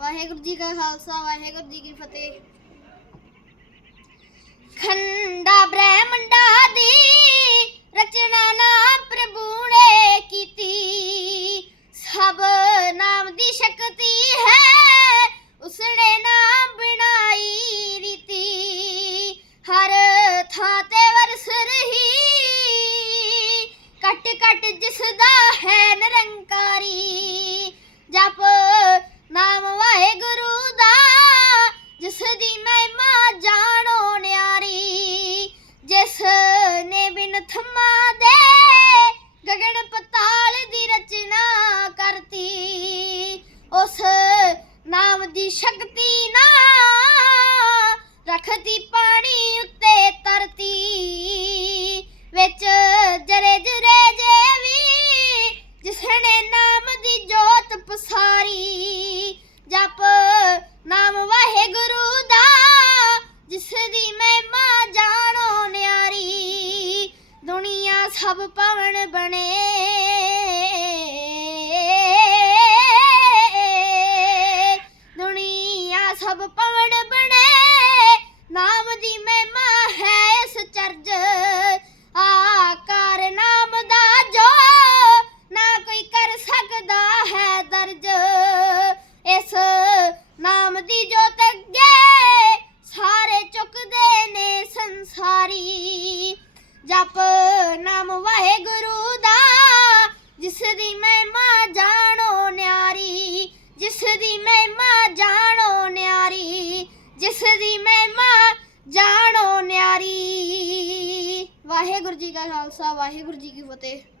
ਵਾਹਿਗੁਰੂ ਜੀ ਕਾ ਖਾਲਸਾ, ਵਾਹਿਗੁਰੂ ਜੀ ਕੀ ਫਤਿਹ। ਖੰਡਾ ਬ੍ਰਹਮੰਡਾ ਦੀ ਰਚਨਾ ਨਾ ਪ੍ਰਭੂ ਨੇ ਕੀਤੀ। ਸਭ ਨਾਮ ਦੀ ਸ਼ਕਤੀ ਹੈ, ਉਸਨੇ ਨਾਮ ਬਣਾਈ ਰੀਤੀ। ਹਰ ਥਾਂ ਤੇ ਵਰਸ ਰਹੀ ਕੱਟ ਕੱਟ ਜਿਸ ਦਾ ਹੈ ਨਿਰੰਕਾਰੀ। ਜਪ ਥਮਾ ਦੇ ਗਗਨ ਪਤਾਲ ਦੀ ਰਚਨਾ ਕਰਤੀ। ਉਸ ਨਾਮ ਦੀ ਸ਼ਕਤੀ ਸਭ ਪਵਨ ਬਣੇ। ਦੁਨੀਆ ਸਭ ਪਵਨ ਬਣੇ। ਨਾਮ ਦੀ ਮਹਿਮਾ ਦੀ ਮਹਿਮਾ ਜਾਣੋ ਨਿਆਰੀ ਜਿਸ ਦੀ ਮਹਿਮਾ ਜਾਣੋ ਨਿਆਰੀ। ਵਾਹਿਗੁਰੂ ਜੀ ਕਾ ਖਾਲਸਾ, ਵਾਹਿਗੁਰੂ ਜੀ ਕੀ ਫਤਿਹ।